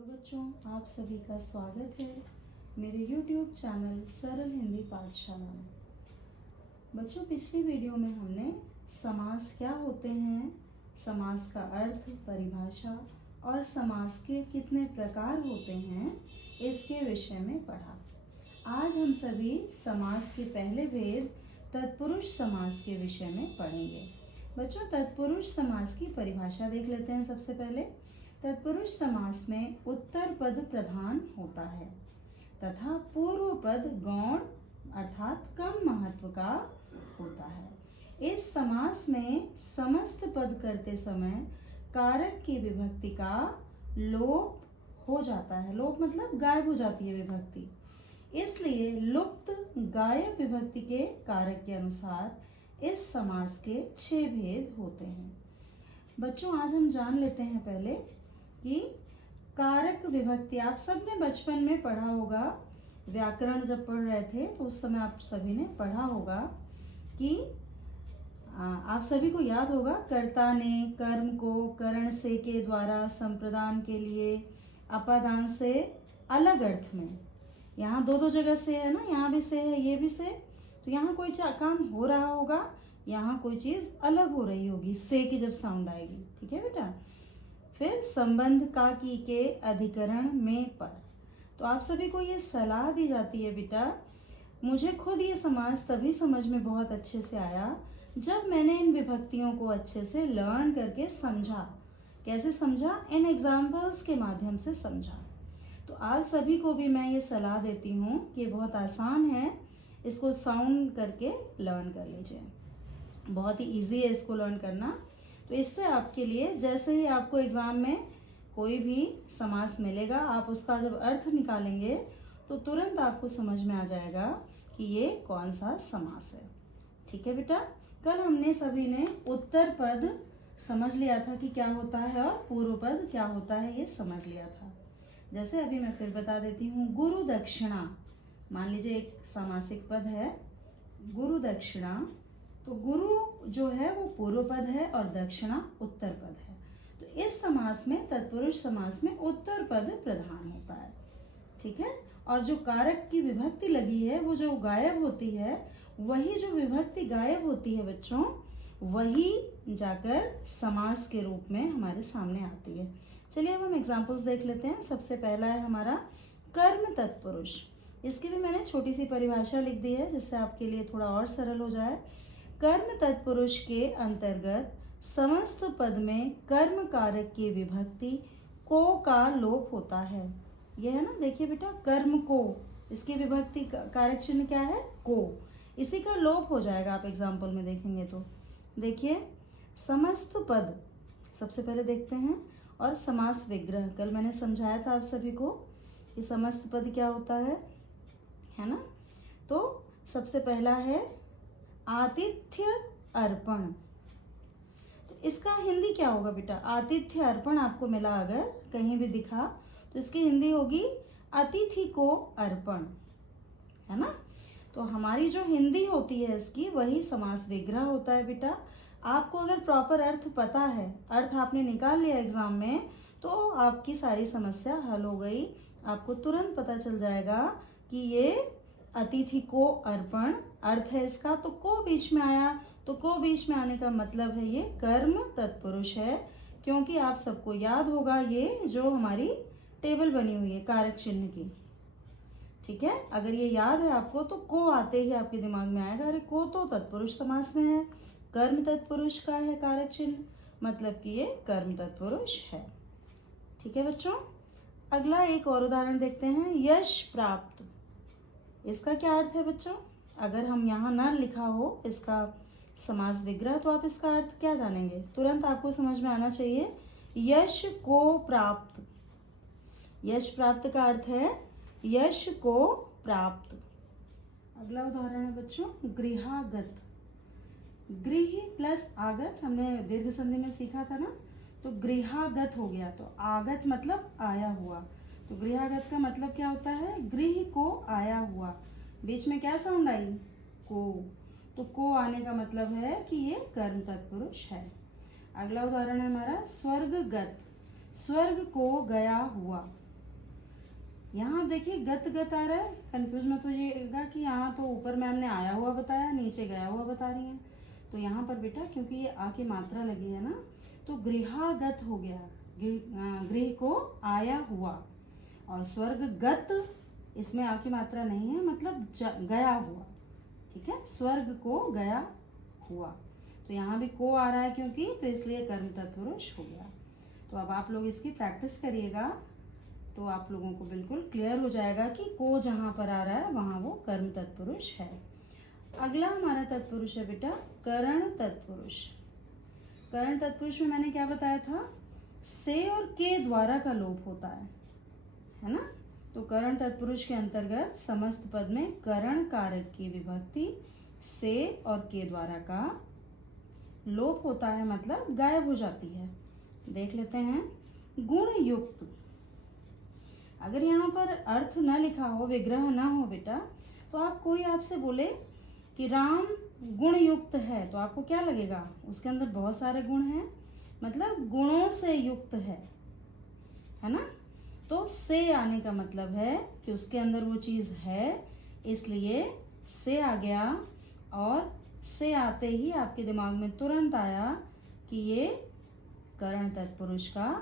Hello बच्चों, आप सभी का स्वागत है मेरे YouTube चैनल सरल हिंदी पाठशाला में। बच्चों, पिछली वीडियो में हमने समास क्या होते हैं, समास का अर्थ, परिभाषा और समास के कितने प्रकार होते हैं, इसके विषय में पढ़ा। आज हम सभी समास के पहले भेद तत्पुरुष समास के विषय में पढ़ेंगे। बच्चों, तत्पुरुष समास की परिभाषा देख लेते हैं। सबसे पहले तत्पुरुष समास में उत्तर पद प्रधान होता है तथा पूर्व पद गौण अर्थात कम महत्व का होता है। इस समास में समस्त पद करते समय कारक की विभक्ति का लोप हो जाता है। लोप मतलब गायब हो जाती है विभक्ति। इसलिए लुप्त गायब विभक्ति के कारक के अनुसार इस समास के 6 भेद होते हैं। बच्चों, आज हम जान लेते हैं पहले कि कारक विभक्ति। आप सब ने बचपन में पढ़ा होगा, व्याकरण जब पढ़ रहे थे तो उस समय आप सभी ने पढ़ा होगा कि आप सभी को याद होगा, कर्ता ने कर्म को करण से के द्वारा संप्रदान के लिए अपादान से अलग अर्थ में, यहाँ दो जगह से है ना, यहाँ भी से है, ये भी से, तो यहाँ कोई काम हो रहा होगा, यहाँ कोई चीज़ अलग हो रही होगी से की जब साउंड आएगी। ठीक है बेटा। फिर संबंध का की के अधिकरण में पर, तो आप सभी को ये सलाह दी जाती है बेटा। मुझे खुद ये समास तभी समझ में बहुत अच्छे से आया जब मैंने इन विभक्तियों को अच्छे से लर्न करके समझा। कैसे समझा? इन एग्जाम्पल्स के माध्यम से समझा। तो आप सभी को भी मैं ये सलाह देती हूँ कि बहुत आसान है, इसको साउंड करके लर्न कर लीजिए। बहुत ही ईजी है इसको लर्न करना। तो इससे आपके लिए, जैसे ही आपको एग्ज़ाम में कोई भी समास मिलेगा, आप उसका जब अर्थ निकालेंगे तो तुरंत आपको समझ में आ जाएगा कि ये कौन सा समास है। ठीक है बेटा। कल हमने सभी ने उत्तर पद समझ लिया था कि क्या होता है और पूर्व पद क्या होता है, ये समझ लिया था। जैसे अभी मैं फिर बता देती हूँ, गुरु दक्षिणा, मान लीजिए एक सामासिक पद है गुरु दक्षिणा, तो गुरु जो है वो पूर्व पद है और दक्षिणा उत्तर पद है। तो इस समास में, तत्पुरुष समास में, उत्तर पद प्रधान होता है। ठीक है। और जो कारक की विभक्ति लगी है वो जो गायब होती है, वही जो विभक्ति गायब होती है बच्चों, वही जाकर समास के रूप में हमारे सामने आती है। चलिए अब हम एग्जाम्पल्स देख लेते हैं। सबसे पहला है हमारा कर्म तत्पुरुष। इसकी भी मैंने छोटी सी परिभाषा लिख दी है जिससे आपके लिए थोड़ा और सरल हो जाए। कर्म तत्पुरुष के अंतर्गत समस्त पद में कर्म कारक की विभक्ति को का लोप होता है। यह है ना, देखिए बेटा, कर्म को, इसकी विभक्ति कारक चिन्ह क्या है? को। इसी का लोप हो जाएगा, आप एग्जाम्पल में देखेंगे तो। देखिए, समस्त पद सबसे पहले देखते हैं, और समास विग्रह कल मैंने समझाया था आप सभी को कि समस्त पद क्या होता है ना। तो सबसे पहला है आतिथ्य अर्पण। तो इसका हिंदी क्या होगा बेटा? आतिथ्य अर्पण आपको मिला अगर कहीं भी दिखा तो इसकी हिंदी होगी अतिथि को अर्पण, है ना। तो हमारी जो हिंदी होती है इसकी, वही समास विग्रह होता है बेटा। आपको अगर प्रॉपर अर्थ पता है, अर्थ आपने निकाल लिया एग्जाम में, तो आपकी सारी समस्या हल हो गई। आपको तुरंत पता चल जाएगा कि ये अतिथि को अर्पण अर्थ है इसका, तो को बीच में आया, तो को बीच में आने का मतलब है ये कर्म तत्पुरुष है। क्योंकि आप सबको याद होगा ये जो हमारी टेबल बनी हुई है कारक चिन्ह की। ठीक है। अगर ये याद है आपको तो को आते ही आपके दिमाग में आएगा, अरे को तो तत्पुरुष समास में है, कर्म तत्पुरुष का है कारक चिन्ह, मतलब कि ये कर्म तत्पुरुष है। ठीक है बच्चों। अगला एक और उदाहरण देखते हैं, यश प्राप्त। इसका क्या अर्थ है बच्चों? अगर हम यहाँ ना लिखा हो इसका समास विग्रह, तो आप इसका अर्थ क्या जानेंगे? तुरंत आपको समझ में आना चाहिए, यश को प्राप्त। यश प्राप्त का अर्थ है यश को प्राप्त। अगला उदाहरण है बच्चों, गृहागत। गृह प्लस आगत हमने दीर्घ संधि में सीखा था ना, तो गृहागत हो गया। तो आगत मतलब आया हुआ, तो गृहागत का मतलब क्या होता है? गृह को आया हुआ। बीच में क्या साउंड आई? को। तो को आने का मतलब है कि ये कर्म तत्पुरुष है। अगला उदाहरण है हमारा स्वर्गगत। स्वर्ग को गया हुआ, यहाँ देखिए गत गत आ रहा है, कंफ्यूज मत होइएगा कि यहाँ तो ऊपर मैम ने आया हुआ बताया, नीचे गया हुआ बता रही हैं। तो यहाँ पर बेटा क्योंकि ये आ की मात्रा लगी है ना, तो गृहागत हो गया, गृह को आया हुआ। और स्वर्गगत, इसमें आ की मात्रा नहीं है, मतलब गया हुआ। ठीक है, स्वर्ग को गया हुआ। तो यहाँ भी को आ रहा है क्योंकि, तो इसलिए कर्म तत्पुरुष हो गया। तो अब आप लोग इसकी प्रैक्टिस करिएगा तो आप लोगों को बिल्कुल क्लियर हो जाएगा कि को जहाँ पर आ रहा है वहाँ वो कर्म तत्पुरुष है। अगला हमारा तत्पुरुष है बेटा करण तत्पुरुष। करण तत्पुरुष में मैंने क्या बताया था, से और के द्वारा का लोप होता है ना। तो करण तत्पुरुष के अंतर्गत समस्त पद में करण कारक की विभक्ति से और के द्वारा का लोप होता है, मतलब गायब हो जाती है। देख लेते हैं। गुण युक्त, अगर यहाँ पर अर्थ न लिखा हो, विग्रह ना हो बेटा, तो आप कोई आपसे बोले कि राम गुण युक्त है, तो आपको क्या लगेगा, उसके अंदर बहुत सारे गुण हैं, मतलब गुणों से युक्त है ना। तो से आने का मतलब है कि उसके अंदर वो चीज़ है, इसलिए से आ गया। और से आते ही आपके दिमाग में तुरंत आया कि ये करण तत्पुरुष का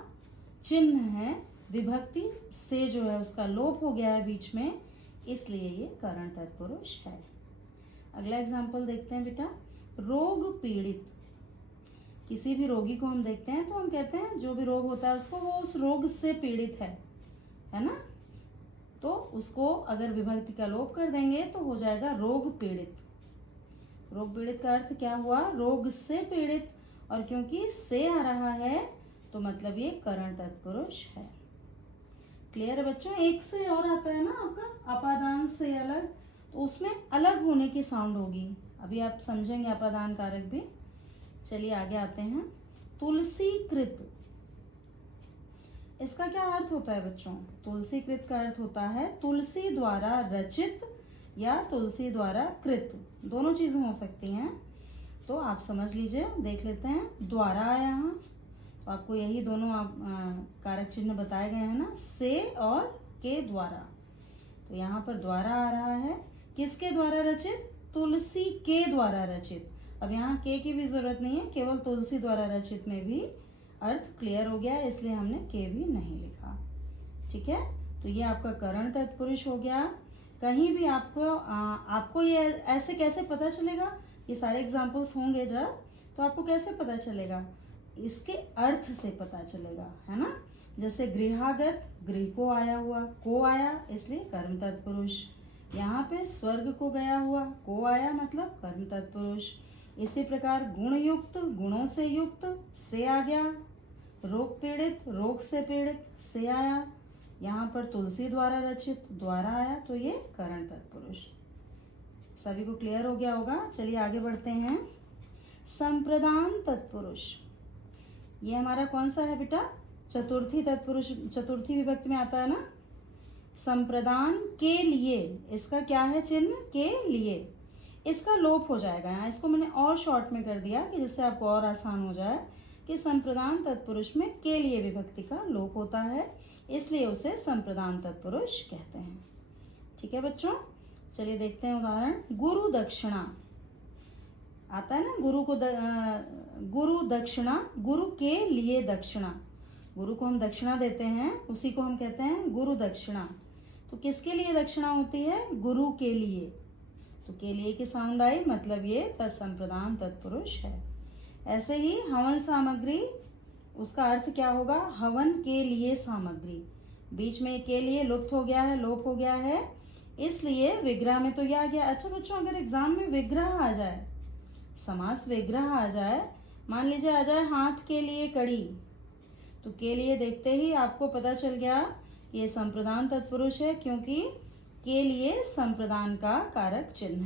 चिन्ह है। विभक्ति से जो है उसका लोप हो गया है बीच में, इसलिए ये करण तत्पुरुष है। अगला एग्जाम्पल देखते हैं बेटा, रोग पीड़ित। किसी भी रोगी को हम देखते हैं तो हम कहते हैं जो भी रोग होता है उसको, वो उस रोग से पीड़ित है ना। तो उसको अगर विभक्ति का लोप कर देंगे तो हो जाएगा रोग पीड़ित। रोग पीड़ित का अर्थ क्या हुआ, रोग से पीड़ित। और क्योंकि से आ रहा है तो मतलब ये करण तत्पुरुष है। क्लियर है बच्चों। एक से और आता है ना आपका अपादान से अलग, तो उसमें अलग होने की साउंड होगी, अभी आप समझेंगे अपादान कारक भी। चलिए आगे आते हैं। तुलसीकृत, इसका क्या अर्थ होता है बच्चों, तुलसीकृत का अर्थ होता है तुलसी द्वारा रचित या तुलसी द्वारा कृत, दोनों चीजें हो सकती हैं। तो आप समझ लीजिए, देख लेते हैं। द्वारा आया यहाँ, तो आपको यही दोनों कारक चिन्ह बताए गए हैं ना, से और के द्वारा। तो यहाँ पर द्वारा आ रहा है, किसके द्वारा रचित, तुलसी के द्वारा रचित। अब यहाँ के की भी जरूरत नहीं है, केवल तुलसी द्वारा रचित में भी अर्थ क्लियर हो गया, इसलिए हमने के भी नहीं लिखा। ठीक है, तो ये आपका करण तत्पुरुष हो गया। कहीं भी आपको ये ऐसे कैसे पता चलेगा, ये सारे एग्जाम्पल्स होंगे जब, तो आपको कैसे पता चलेगा, इसके अर्थ से पता चलेगा, है ना। जैसे गृहागत, गृह को आया हुआ, को आया इसलिए कर्म तत्पुरुष। यहाँ पे स्वर्ग को गया हुआ, को आया मतलब कर्म तत्पुरुष। इसी प्रकार गुण युक्त, गुणों से युक्त, से आ गया। रोग पीड़ित, रोग से पीड़ित, से आया। यहाँ पर तुलसी द्वारा रचित, द्वारा आया, तो ये करण तत्पुरुष। सभी को क्लियर हो गया होगा। चलिए आगे बढ़ते हैं। संप्रदान तत्पुरुष, ये हमारा कौन सा है बेटा, चतुर्थी तत्पुरुष, चतुर्थी विभक्ति में आता है ना। संप्रदान के लिए, इसका क्या है चिन्ह, के लिए। इसका लोप हो जाएगा यहाँ, इसको मैंने और शॉर्ट में कर दिया कि जिससे आपको और आसान हो जाए कि संप्रदान तत्पुरुष में के लिए विभक्ति का लोप होता है, इसलिए उसे संप्रदान तत्पुरुष कहते हैं। ठीक है बच्चों, चलिए देखते हैं उदाहरण। गुरु दक्षिणा आता है ना, गुरु दक्षिणा, गुरु के लिए दक्षिणा, गुरु को हम दक्षिणा देते हैं, उसी को हम कहते हैं गुरु दक्षिणा। तो किसके लिए दक्षिणा होती है, गुरु के लिए। तो के लिए की साउंड आई, मतलब ये तत्संप्रदान तत्पुरुष है। ऐसे ही हवन सामग्री, उसका अर्थ क्या होगा, हवन के लिए सामग्री। बीच में के लिए लुप्त हो गया है, लोप हो गया है, इसलिए विग्रह में तो यह आ गया। अच्छा बच्चों, अगर एग्जाम में विग्रह आ जाए, समास विग्रह आ जाए, मान लीजिए आ जाए हाथ के लिए कड़ी, तो के लिए देखते ही आपको पता चल गया कि ये संप्रदान तत्पुरुष है, क्योंकि के लिए संप्रदान का कारक चिन्ह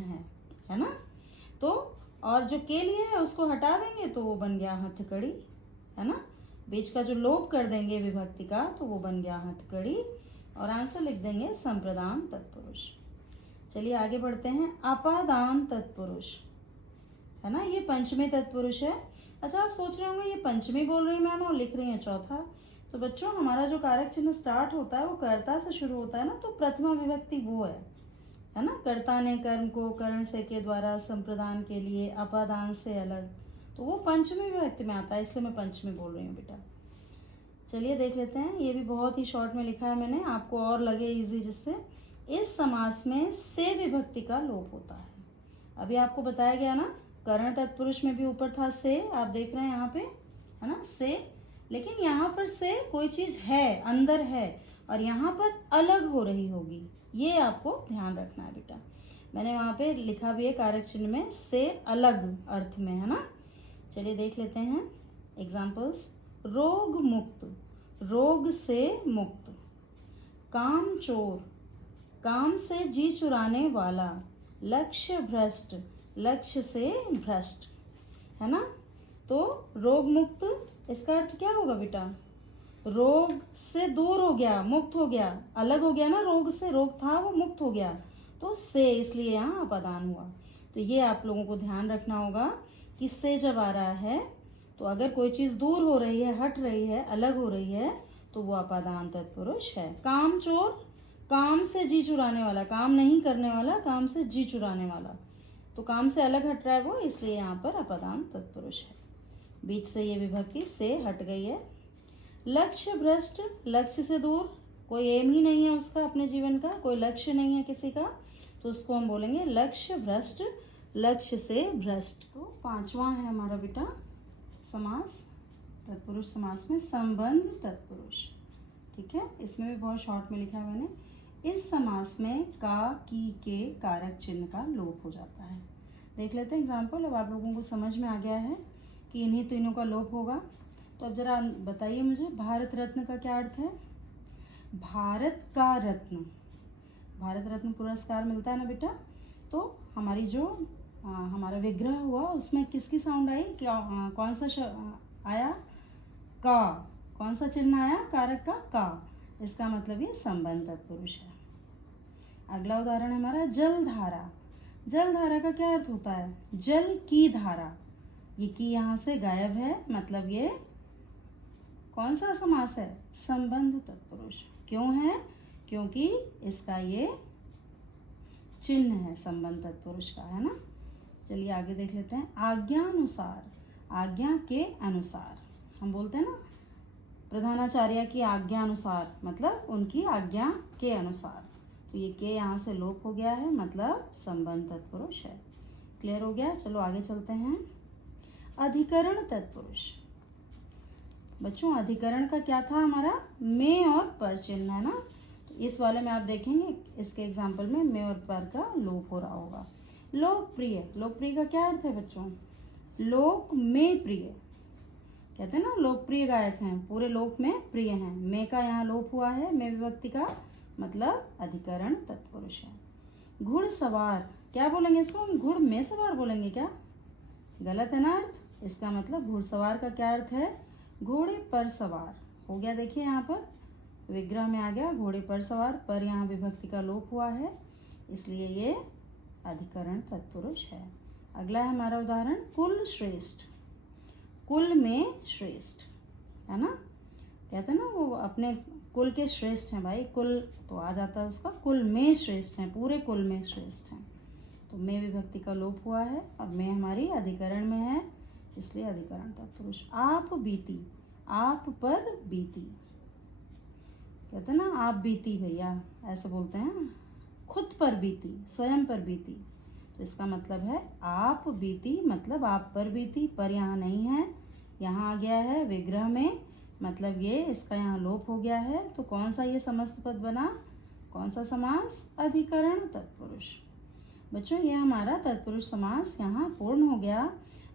है ना। तो और जो के लिए है उसको हटा देंगे तो वो बन गया हथकड़ी, है ना। बीच का जो लोप कर देंगे विभक्ति का तो वो बन गया हथकड़ी, और आंसर लिख देंगे संप्रदान तत्पुरुष। चलिए आगे बढ़ते हैं। अपादान तत्पुरुष, है ना, ये पंचमी तत्पुरुष है। अच्छा, आप सोच रहे होंगे ये पंचमी बोल रही मैम और लिख रही हैं चौथा, तो बच्चों हमारा जो कारक चिन्ह स्टार्ट होता है वो कर्ता से शुरू होता है ना, तो प्रथमा विभक्ति वो है ना। कर्ता ने कर्म को करण से के द्वारा संप्रदान के लिए अपादान से अलग, तो वो पंचमी विभक्ति में आता है, इसलिए मैं पंचमी बोल रही हूँ बेटा। चलिए देख लेते हैं, ये भी बहुत ही शॉर्ट में लिखा है मैंने, आपको और लगे इजी, जिससे इस समास में से विभक्ति का लोप होता है। अभी आपको बताया गया ना, करण तत्पुरुष में भी ऊपर था से, आप देख रहे हैं यहाँ पे है ना से, लेकिन यहाँ पर से कोई चीज़ है, अंदर है, और यहाँ पर अलग हो रही होगी, ये आपको ध्यान रखना है बेटा। मैंने वहाँ पे लिखा भी है कारक चिन्ह में से अलग अर्थ में, है ना। चलिए देख लेते हैं एग्जाम्पल्स। रोग मुक्त, रोग से मुक्त। काम चोर, काम से जी चुराने वाला। लक्ष्य भ्रष्ट, लक्ष्य से भ्रष्ट, है ना। तो रोग मुक्त, इसका अर्थ क्या होगा बेटा? रोग से दूर हो गया, मुक्त हो गया, अलग हो गया ना रोग से, रोग था वो मुक्त हो गया, तो से इसलिए यहाँ अपादान हुआ। तो ये आप लोगों को ध्यान रखना होगा कि से जब आ रहा है तो अगर कोई चीज़ दूर हो रही है, हट रही है, अलग हो रही है, तो वो अपादान तत्पुरुष है। काम चोर, काम से जी चुराने वाला, काम नहीं करने वाला, काम से जी चुराने वाला, तो काम से अलग हट रहा है वो, इसलिए यहाँ पर अपादान तत्पुरुष है। बीच से ये विभक्ति से हट गई है। लक्ष्य भ्रष्ट, लक्ष्य से दूर, कोई एम ही नहीं है उसका अपने जीवन का, कोई लक्ष्य नहीं है किसी का, तो उसको हम बोलेंगे लक्ष्य भ्रष्ट, लक्ष्य से भ्रष्ट। तो पांचवा है हमारा बेटा समास, तत्पुरुष समास में संबंध तत्पुरुष। ठीक है, इसमें भी बहुत शॉर्ट में लिखा है मैंने। इस समास में का, की, के कारक चिन्ह का लोप हो जाता है। देख लेते हैं एग्जाम्पल। अब आप लोगों को समझ में आ गया है कि इन्हीं तीनों का लोप होगा। तो अब जरा बताइए मुझे, भारत रत्न का क्या अर्थ है? भारत का रत्न, भारत रत्न पुरस्कार मिलता है ना बेटा, तो हमारी जो हमारा विग्रह हुआ उसमें किसकी साउंड आई, क्या कौन सा आया? का। कौन सा चिन्ह आया कारक का? का। इसका मतलब ये संबंध तत्पुरुष है। अगला उदाहरण हमारा जलधारा। जलधारा का क्या अर्थ होता है? जल की धारा, ये की यहाँ से गायब है, मतलब ये कौन सा समास है? संबंध तत्पुरुष। क्यों है? क्योंकि इसका ये चिन्ह है संबंध तत्पुरुष का, है ना। चलिए आगे देख लेते हैं। आज्ञानुसार, आज्ञा के अनुसार, हम बोलते हैं ना प्रधानाचार्य की आज्ञा अनुसार, मतलब उनकी आज्ञा के अनुसार, तो ये के यहाँ से लोप हो गया है, मतलब संबंध तत्पुरुष है। क्लियर हो गया? चलो आगे चलते हैं। अधिकरण तत्पुरुष। बच्चों अधिकरण का क्या था हमारा? में और पर चिन्ह, है ना। तो इस वाले में आप देखेंगे, इसके एग्जाम्पल में में और पर का लोप हो रहा होगा। लोकप्रिय, लोकप्रिय का क्या अर्थ है बच्चों? लोक में प्रिय, कहते हैं ना लोकप्रिय गायक हैं, पूरे लोक में प्रिय हैं। में का यहाँ लोप हुआ है, में विभक्ति का, मतलब अधिकरण तत्पुरुष है। घुड़सवार, क्या बोलेंगे इसको? घुड़ में सवार बोलेंगे क्या? गलत है ना अर्थ। इसका मतलब घुड़सवार का क्या अर्थ है? घोड़े पर सवार हो गया। देखिए यहाँ पर विग्रह में आ गया घोड़े पर सवार, पर यहाँ विभक्ति का लोप हुआ है, इसलिए ये अधिकरण तत्पुरुष है। अगला है हमारा उदाहरण कुल श्रेष्ठ। कुल में श्रेष्ठ, है ना, कहते हैं ना वो अपने कुल के श्रेष्ठ हैं भाई, कुल तो आ जाता है उसका, कुल में श्रेष्ठ हैं, पूरे कुल में श्रेष्ठ हैं। तो में विभक्ति का लोप हुआ है, अब में हमारी अधिकरण में है, इसलिए अधिकरण तत्पुरुष। आप बीती, आप पर बीती, कहते हैं ना आप बीती भैया, ऐसे बोलते हैं, खुद पर बीती, स्वयं पर बीती, तो इसका मतलब है आप बीती, मतलब आप पर बीती। पर यहाँ नहीं है, यहाँ आ गया है विग्रह में, मतलब ये इसका यहाँ लोप हो गया है। तो कौन सा ये समस्त पद बना? कौन सा समास? अधिकरण तत्पुरुष। बच्चों ये हमारा तत्पुरुष समास यहाँ पूर्ण हो गया।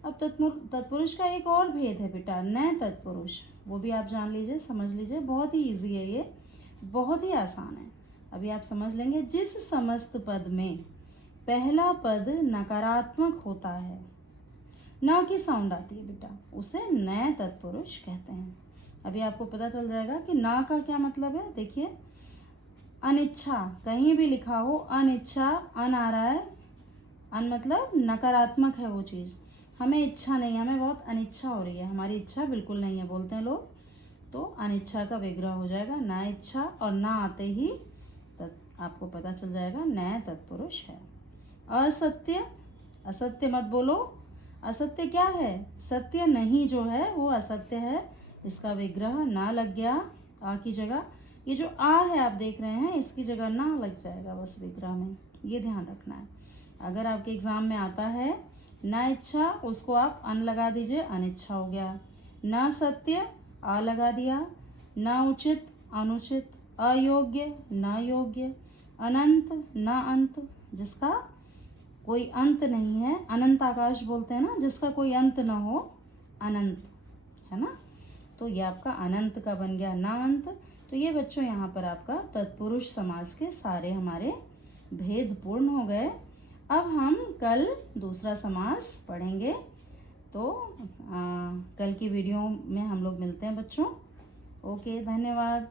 अब तत्पुरुष का एक और भेद है बेटा, नए तत्पुरुष, वो भी आप जान लीजिए, समझ लीजिए, बहुत ही ईजी है ये, बहुत ही आसान है, अभी आप समझ लेंगे। जिस समस्त पद में पहला पद नकारात्मक होता है, न की साउंड आती है बेटा, उसे नए तत्पुरुष कहते हैं। अभी आपको पता चल जाएगा कि ना का क्या मतलब है। देखिए अनिच्छा, कहीं भी लिखा हो अनिच्छा, अन आ रहा है, अन मतलब नकारात्मक है वो चीज़, हमें इच्छा नहीं, हमें बहुत अनिच्छा हो रही है, हमारी इच्छा बिल्कुल नहीं है बोलते हैं लोग, तो अनिच्छा का विग्रह हो जाएगा न इच्छा, और ना आते ही आपको पता चल जाएगा न तत्पुरुष है। असत्य, असत्य मत बोलो। असत्य क्या है? सत्य नहीं जो है वो असत्य है। इसका विग्रह ना लग गया आ की जगह। ये जो आ है आप देख रहे हैं, इसकी जगह ना लग जाएगा बस विग्रह में, ये ध्यान रखना है। अगर आपके एग्जाम में आता है न इच्छा, उसको आप अन लगा दीजिए, अनिच्छा हो गया। न सत्य, आ लगा दिया। न उचित, अनुचित। अयोग्य, न योग्य। अनंत, न अंत, जिसका कोई अंत नहीं है। अनंत आकाश बोलते हैं ना, जिसका कोई अंत ना हो, अनंत, है ना। तो ये आपका अनंत का बन गया ना अंत। तो ये बच्चों यहाँ पर आपका तत्पुरुष समास के सारे हमारे भेद पूर्ण हो गए। अब हम कल दूसरा समास पढ़ेंगे। तो कल की वीडियो में हम लोग मिलते हैं बच्चों। ओके, धन्यवाद।